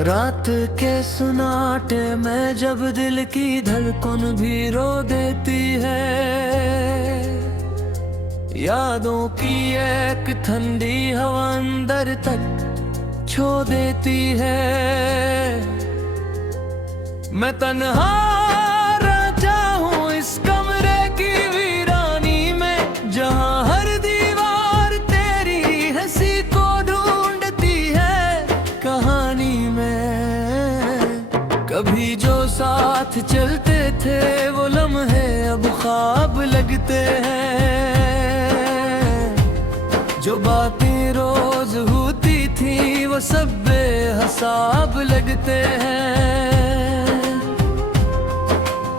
रात के सुनाटे में जब दिल की धड़कन भी रो देती है, यादों की एक ठंडी हवा अंदर तक छो देती है। मैं तन्हा राजा हूँ इस कमरे की वीरानी में, जहाँ हर दीवार तेरी हंसी को ढूंढती है कहानी में। कभी जो साथ चलते थे वो लम्हे अब ख्वाब लगते हैं, जो बातें रोज होती थी वो सब बेहिसाब लगते हैं।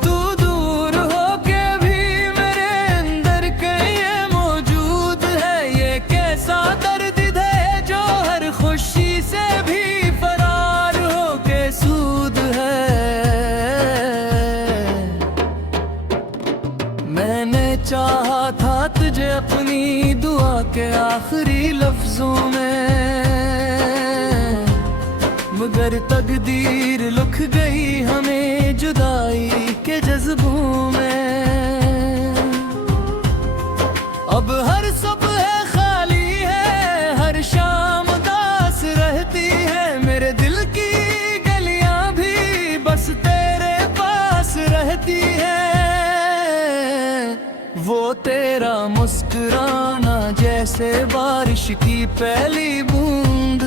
तू दूर होके भी मेरे अंदर कहीं मौजूद है, ये कैसा दर्द है जो हर खुशी से भी फरार होके सूद है। मैंने चाहा था तुझे अपनी दुआ के आखिरी लफ्जों में, मगर तकदीर लिख गई हमें जुदाई के जज्बों में। अब हर सुबह खाली है, हर शाम उदास रहती है, मेरे दिल की गलियां भी बस तेरे पास रहती है। वो तेरा मुस्कुराना जैसे बारिश की पहली बूंद,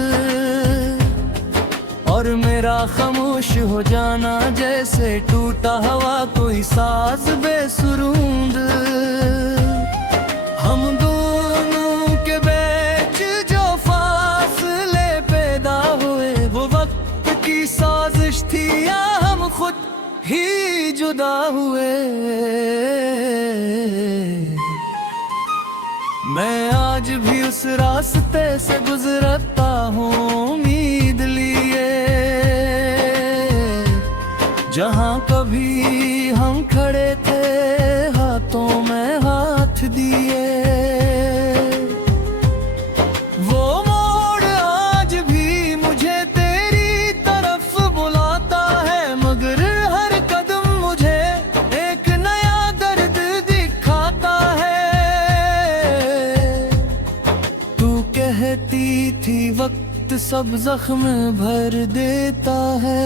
और मेरा खामोश हो जाना जैसे टूटा हवा कोई साज बेसुरूद। हम दोनों के बीच जो फासले पैदा हुए वो वक्त की साजिश थी या हम खुद ही जुदा हुए। मैं आज भी उस रास्ते से गुजरता हूँ उम्मीद लिए, जहाँ कभी हम खड़े थे हाथों में हाथ दिए। वो मोड़ आज भी मुझे तेरी तरफ बुलाता है, मगर हर कदम मुझे एक नया दर्द दिखाता है। तू कहती थी वक्त सब जख्म भर देता है,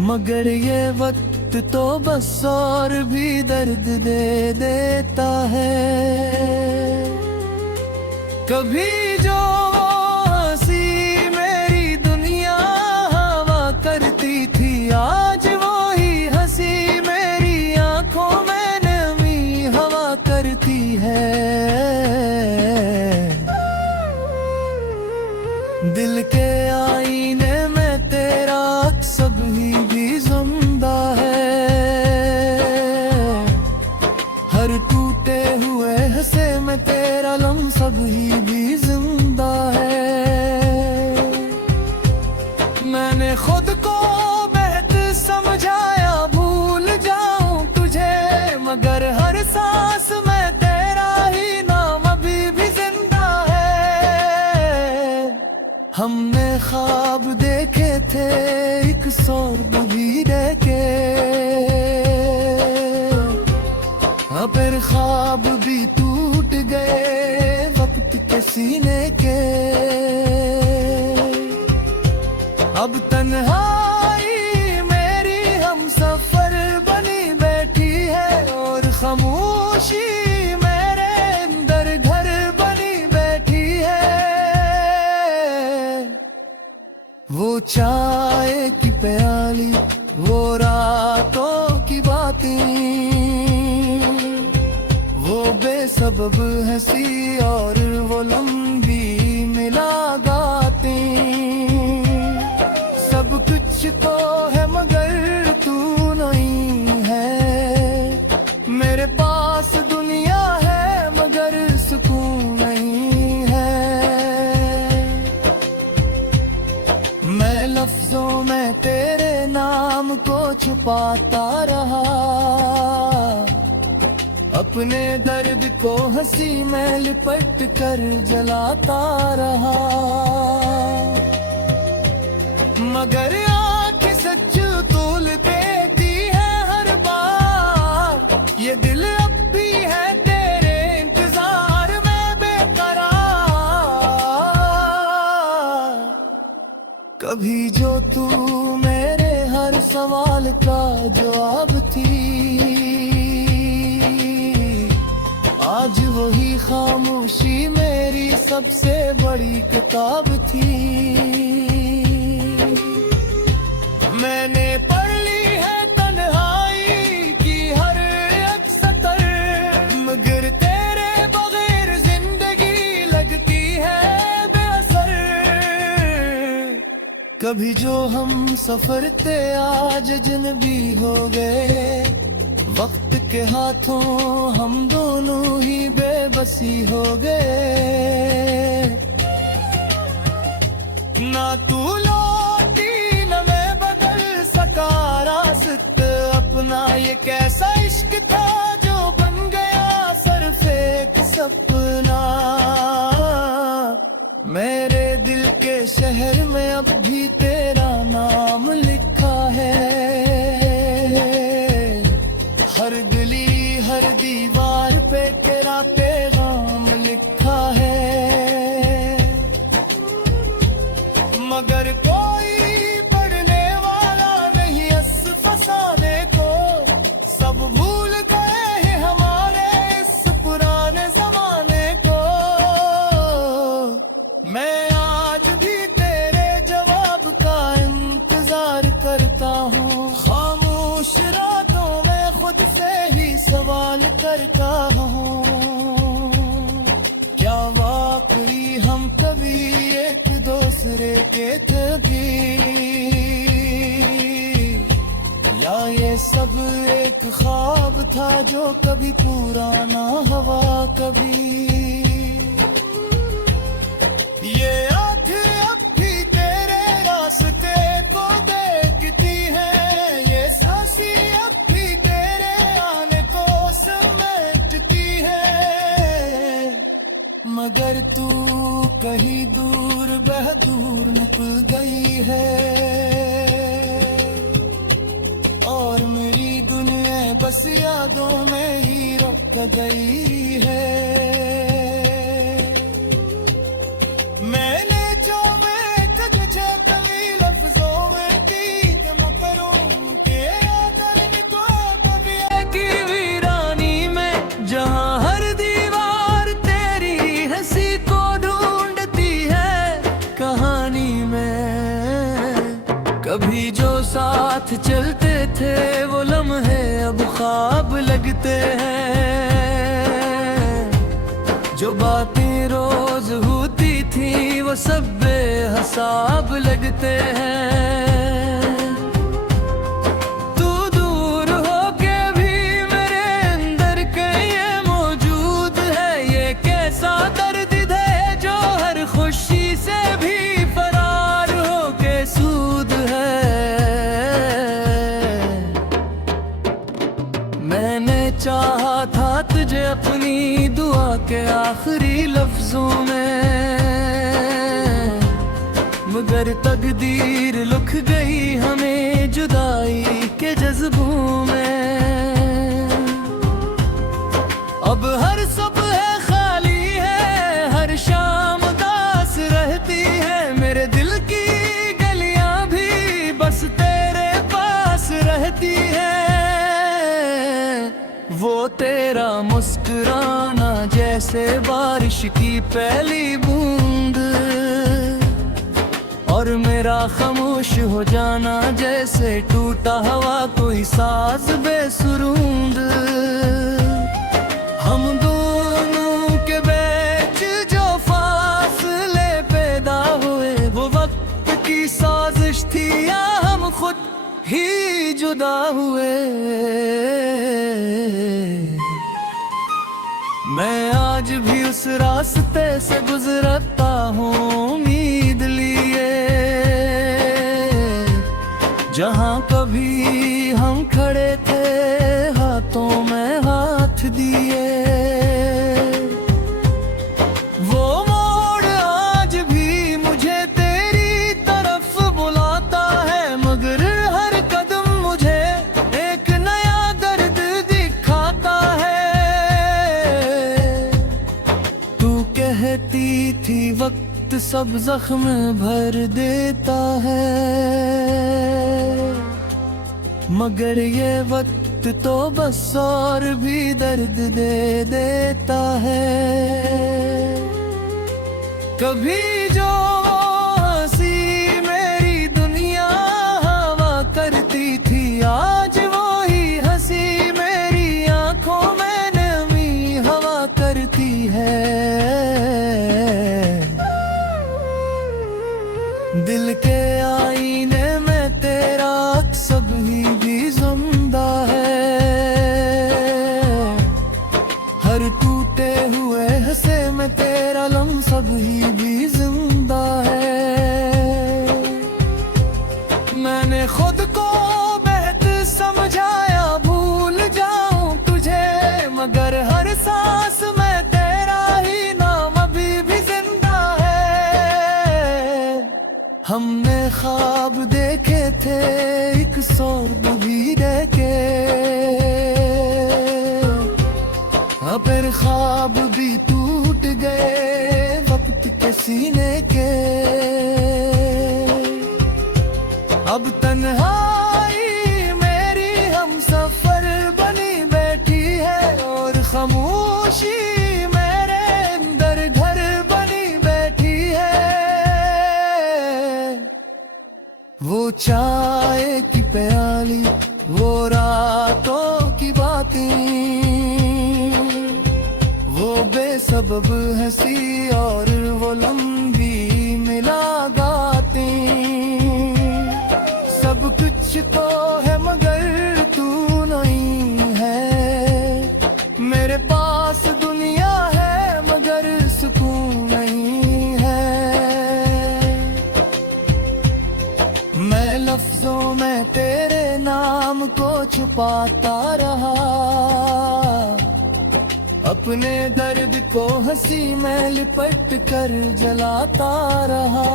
मगर ये वक्त तो बस और भी दर्द दे देता है। कभी जो हंसी मेरी दुनिया हवा करती थी, आज वो ही हंसी मेरी आंखों में नमी हवा करती है। दिल के आईने में तेरा सब ही भी जिंदा है, हर टूटे हुए हंसे में तेरा लम्हा सब ही भी जिंदा है। मैंने खुद को बेहतर समझाया भूल जाऊं तुझे, मगर हर सांस में तेरा ही नाम अभी भी जिंदा है। हमने ख्वाब देखे थे एक सौर बगीरे के, फिर ख्वाब भी टूट गए वक्त के सीने के। अब तन्हाई मेरी हम सफर बनी बैठी है, और खामोशी मेरे अंदर घर बनी बैठी है। वो चाय की प्याली, वो रातों की बातें, वो बेसबब हंसी और वो लंबी मुलाकातें। सब कुछ तो है मगर तू नहीं है, मेरे पास दुनिया है मगर सुकून नहीं है। मैं लफ्जों में तेरे नाम को छुपाता रहा, अपने दर्द को हंसी में लिपट कर जलाता रहा। मगर आँखें सच तोल देती है हर बार। ये दिल अब भी है तेरे इंतजार में बेकरार। कभी जो तू मेरे हर सवाल का जवाब थी, आज वही खामोशी मेरी सबसे बड़ी किताब थी। मैंने पढ़ ली है तन्हाई की हर एक सतर, मगर तेरे बगैर जिंदगी लगती है बेअसर। कभी जो हम सफर थे आज अजनबी हो गए, वक्त के हाथों हम दोनों ही बेबसी हो गए। ना तू लौटी न मैं बदल सका रास्त अपना, ये कैसा इश्क था जो बन गया सिर्फ एक सपना। मेरे दिल के शहर में अब भी तेरा नाम लिखा है, हर गली हर दीवार पे तेरा पैगाम लिखा है। मगर कोई पढ़ने वाला नहीं हंस फसाने को, सब भूल गए हैं हमारे इस पुराने जमाने को। मैं आज भी तेरे जवाब का इंतजार करता हूँ, खामोश रातों में खुद से ही सवाल करता हूँ, क्या वाकई हम कभी एक दूसरे के थे भी, या ये सब एक ख्वाब था जो कभी पूरा ना हुआ कभी। ये आंखें अब भी तेरे रास्ते को देखती है, ये सांसें अब भी तेरे आने को समेटती है। मगर तू कहीं दूर दूर निकल गई है, और मेरी दुनिया बस यादों में ही रुक गई है। मैंने जो मैं तुझे कभी लफ्जों में की तुम करूं के दर्द को कभी की वीरानी में, जहां हर दीवार तेरी हंसी को ढूंढती है कहानी में। कभी जो साथ चलते थे वो लम्हे अब ख्वाब लगते हैं, जो बातें रोज होती थी वो सब बेहिसाब लगते हैं। तू दूर होके भी मेरे अंदर कहीं मौजूद है, ये कैसा दर्द है जो हर खुशी से भी फरार होके सूद है। मैंने चाहा था तुझे अपनी दुआ के आखिरी लफ्जों में, मगर तकदीर लिख गई हमें जुदाई के जज्बों में। अब हर सुबह खाली है, हर शाम उदास रहती है, मेरे दिल की गलियां भी बस तेरे पास रहती है। वो तेरा मुस्कुराना जैसे बारिश की पहली बूंद, और मेरा खामोश हो जाना जैसे टूटा हवा कोई साज बेसुरूद। हम दोनों के बीच जो फासले पैदा हुए वो वक्त की साजिश थी, या हम खुद ही जुदा हुए। मैं आज भी उस रास्ते से गुजरता हूँ उम्मीद लिए, जहाँ कभी हम खड़े थे हाथों में हाथ दिए। वो मोड़ आज भी मुझे तेरी तरफ बुलाता वक्त सब जख्म भर देता है, मगर ये वक्त तो बस और भी दर्द दे देता है। कभी जो हंसी मेरी दुनिया हवा करती थी, आज वो ही हंसी मेरी आंखों में नमी हवा करती है। दिल के आईने में तेरा अक्स अभी भी जिंदा है, हर टूटे हुए हंसे में तेरा लम्स अभी भी जिंदा है। मैंने खुद को बेहतर समझाया भूल जाऊं तुझे, मगर हर सांस में तेरा ही नाम अभी भी जिंदा है। हमने ख्वाब देखे थे एक सौर भी देखे, फिर ख्वाब भी टूट गए वक्त के सीने के। अब तन्हाई मेरी हम सफर बनी बैठी है, और खामोशी मेरे अंदर घर बनी बैठी है। वो चाय की प्याली, वो रातों की बातें, वो बेसबब हंसी और वो लंबी मुलाकातें। सब कुछ तो है मगर तू नहीं है, मेरे पास दुनिया है मगर सुकून नहीं है। मैं लफ्जों में तेरे नाम को छुपाता रहा, अपने दर्द को हंसी में लिपट कर जलाता रहा,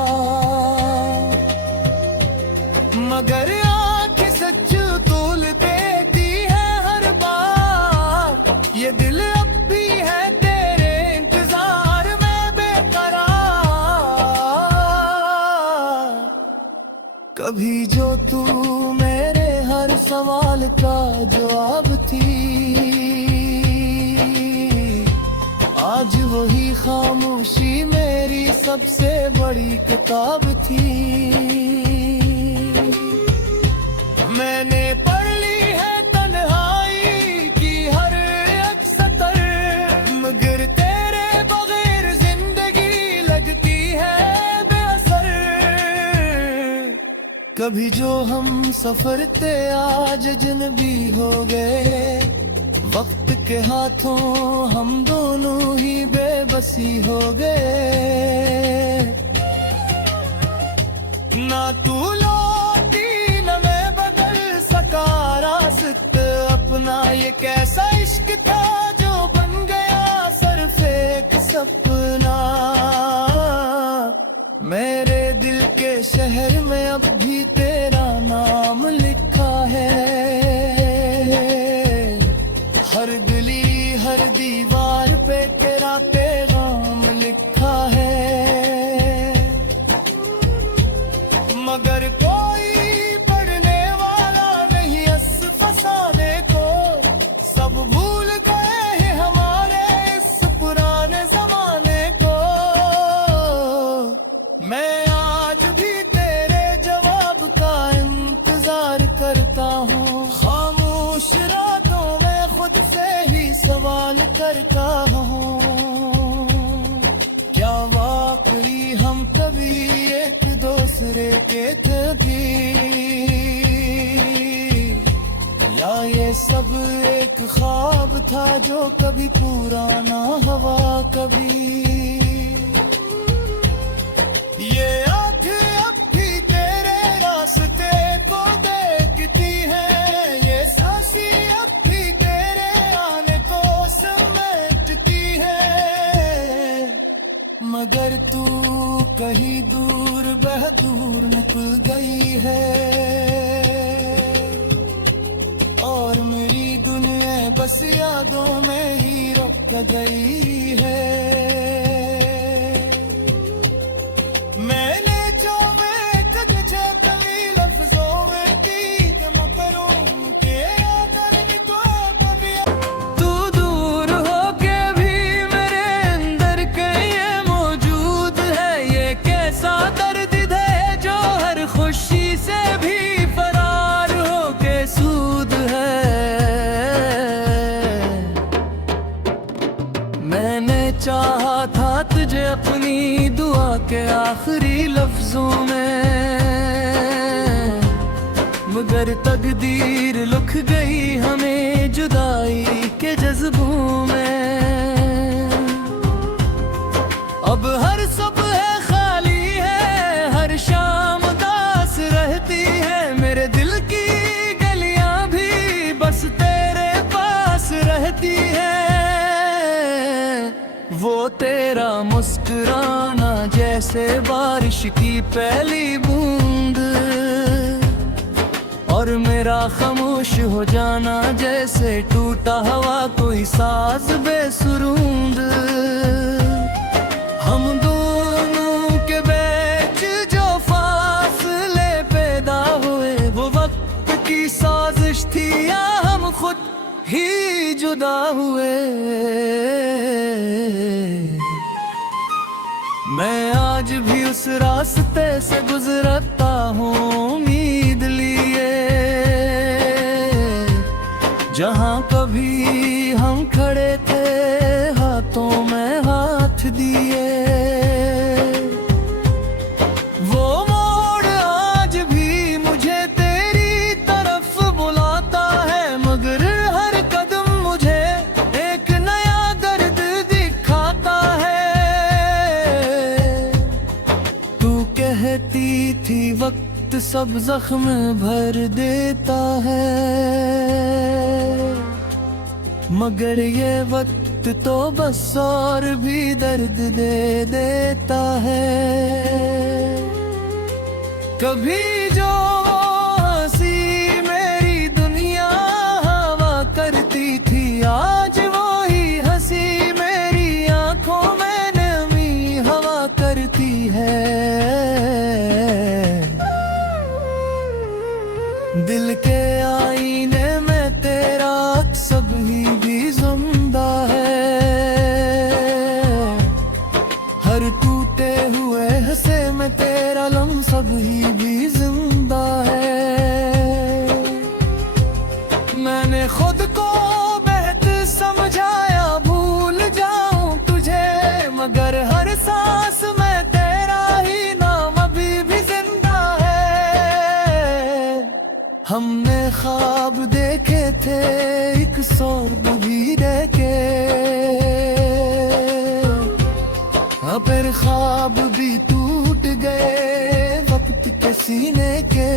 मगर आंखें सच तोल देती है हर बार। ये दिल अब भी है तेरे इंतजार में बेकरार। कभी जो तू मेरे हर सवाल का जवाब थी, आज वही खामोशी मेरी सबसे बड़ी किताब थी। मैंने पढ़ ली है तन्हाई की हर एक सतर, मगर तेरे बगैर जिंदगी लगती है बेअसर। कभी जो हम सफर थे आज अजनबी हो गए, वक्त के हाथों हम दोनों ही बेबसी हो गए। ना तू लौटी न मैं बदल सका रास्त अपना, ये कैसा इश्क था जो बन गया सिर्फ एक सपना। मेरे दिल के शहर में अब भी तेरा नाम लिखा है, हर गली हर दीवार पे तेरा पैगाम लिखा है। मगर कोई पढ़ने वाला नहीं हंस फसाने को, सब भूल गए हैं हमारे इस पुराने जमाने को। मैं आज भी तेरे जवाब का इंतजार करता हूँ, खामोश रातों में खुद से ही सवाल करता हूँ, क्या वाकई हम कभी एक दूसरे के थे भी, या ये सब एक ख्वाब था जो कभी पूरा ना हुआ कभी। ये आँखें अब भी तेरे रास्ते को देखती है, ये सांसें अब भी तेरे आने को समेटती है। मगर तू कहीं दूर बहदूर निकल गई है, और मेरी दुनिया बस यादों में ही रुक गई है। मैंने चाहा था तुझे अपनी दुआ के आखिरी लफ्जों में, मगर तकदीर लिख गई हमें जुदाई के जज्बों में। अब हर सुबह खाली है, हर शाम उदास रहती है, मेरे दिल की गलियां भी बस तेरे पास रहती है। वो तेरा मुस्कुराना जैसे बारिश की पहली बूंद, और मेरा खामोश हो जाना जैसे टूटा हवा कोई साज बेसुरूद। हम दोनों के बीच जो फासले पैदा हुए वो वक्त की साजिश थी या हम खुद ही जुदा हुए। मैं आज भी उस रास्ते से गुजरता हूँ उम्मीद लिए, जहाँ कभी हम खड़े थे हाथों में हाथ दिए। वो मोड़ आज भी मुझे तेरी तरफ बुलाता है, मगर हर कदम मुझे एक नया दर्द दिखाता है। तू कहती थी वक्त सब जख्म भर देता है, मगर ये वक्त तो बस और भी दर्द दे देता है। कभी जो हंसी मेरी दुनिया हवा करती थी, आज वो ही हंसी मेरी आंखों में नमी हवा करती है। दिल के आईने में तेरा सब ही भी जिंदा है, हर टूटे हुए हंसे में तेरा लम सब ही भी जिंदा है। मैंने खुद को बेहद समझाया भूल जाऊं तुझे, मगर हर सांस में तेरा ही नाम अभी भी जिंदा है। हमने ख्वाब देखे थे एक सौर भी रह के, फिर ख्वाब भी टूट गए वक्त के सीने के।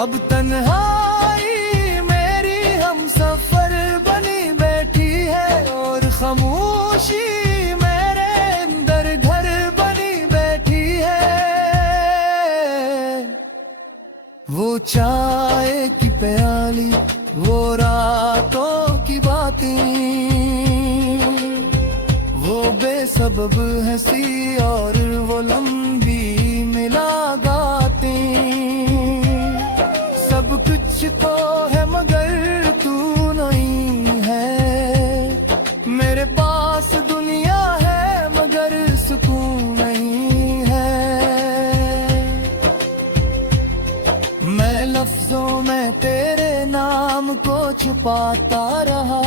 अब तन्हाई मेरी हम सफर बनी बैठी है, और खामोशी मेरे अंदर घर बनी बैठी है। वो चाय की प्याली, वो रातों की बातें, वो बेसबब हंसी और वो लंबी मुलाकातें। सब कुछ तो है मगर तू नहीं है, मेरे पास दुनिया है मगर सुकून नहीं है। मैं लफ्जों में तेरे नाम को छुपाता रहा,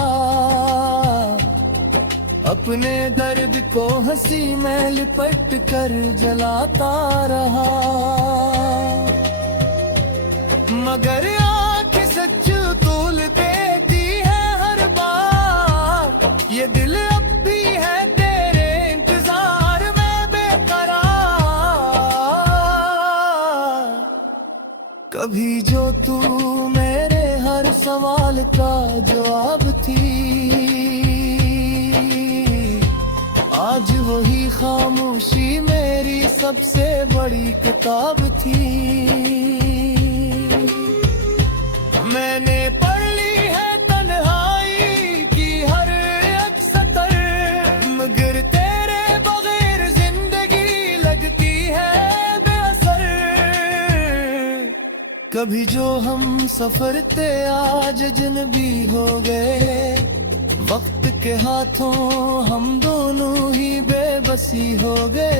अपने दर्द को हंसी में लिपट कर जलाता रहा, मगर आँखें सच तोल देती है हर बार। ये दिल अब भी है तेरे इंतजार में बेकरार। कभी जो तू मेरे हर सवाल का जवाब थी, आज वही खामोशी मेरी सबसे बड़ी किताब थी। मैंने पढ़ ली है तन्हाई की हर एक सतर, मगर तेरे बगैर जिंदगी लगती है बेअसर। कभी जो हम सफर थे आज अजनबी हो गए, वक्त के हाथों हम दोनों ही बेबसी हो गए।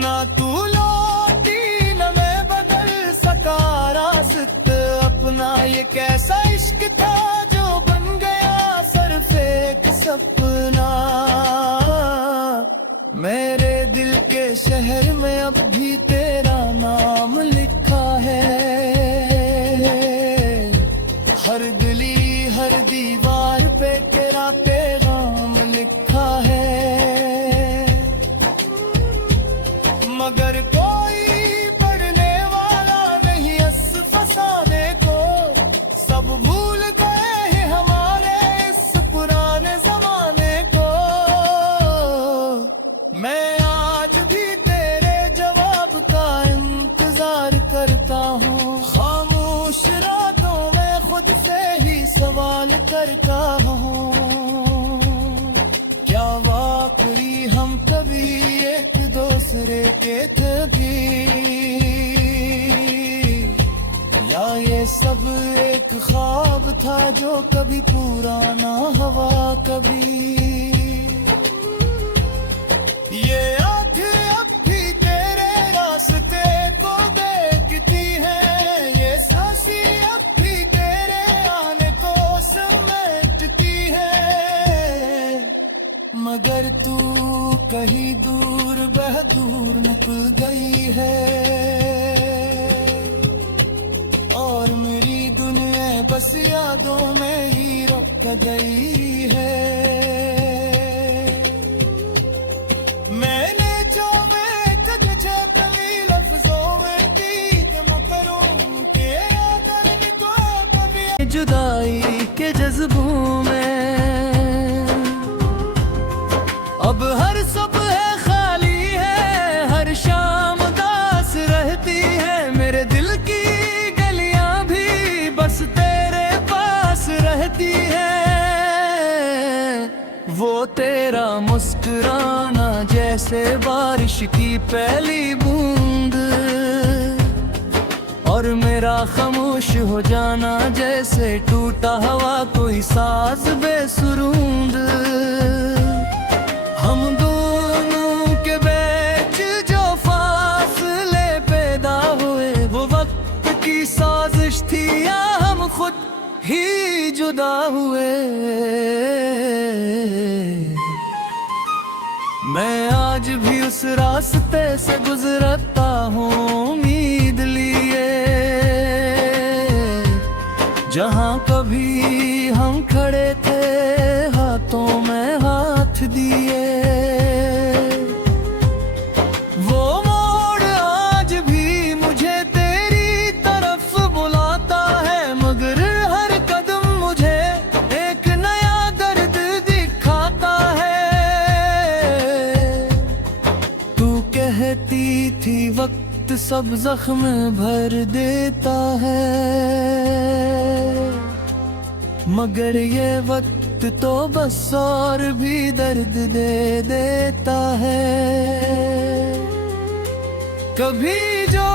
ना तू लौटी न मैं बदल सका रास्ते अपना ये कैसा इश्क था जो बन गया सिर्फ एक सपना। मेरे दिल के शहर में अब भी तेरा नाम लिखा है, हर गली हर दीवार पे तेरा पैगाम लिखा है। मगर कोई पढ़ने वाला नहीं हंस फसाने को, सब भूल गए हैं हमारे इस पुराने जमाने को। मैं आज भी तेरे जवाब का इंतजार करता हूँ, खामोश रातों में खुद से ही सवाल करता हूँ, क्या वाकई हम कभी एक दूसरे के थे भी, या ये सब एक ख्वाब था जो कभी पूरा ना हुआ कभी। ये आंखें अब भी तेरे रास्ते को देखती है, ये सांसें अब भी तेरे आने को समेटती है। मगर तू कहीं दूर दूर निकल गई है, और मेरी दुनिया बस यादों में ही रुक गई है। मैंने जो मैं तुझे कभी लफ्जों में की तुम करूं के दर्द को कभी जुदाई के जज्बों में, अब हर सुबह खाली है, हर शाम उदास रहती है। मेरे दिल की गलियां भी बस तेरे पास रहती है। वो तेरा मुस्कुराना जैसे बारिश की पहली बूंद, और मेरा खामोश हो जाना जैसे टूटा हवा कोई साज बेसुरूद। हम दोनों के बीच जो फासले पैदा हुए वो वक्त की साजिश थी, या हम खुद ही जुदा हुए। मैं आज भी उस रास्ते से गुजरता हूँ उम्मीद लिए, जहाँ कभी हम खड़े थे हाथों में हाथ दिए। वो मोड़ आज भी मुझे तेरी तरफ बुलाता है, मगर हर कदम मुझे एक नया दर्द दिखाता है। तू कहती थी वक्त सब जख्म भर देता है, मगर ये वक्त तो बस और भी दर्द दे देता है। कभी जो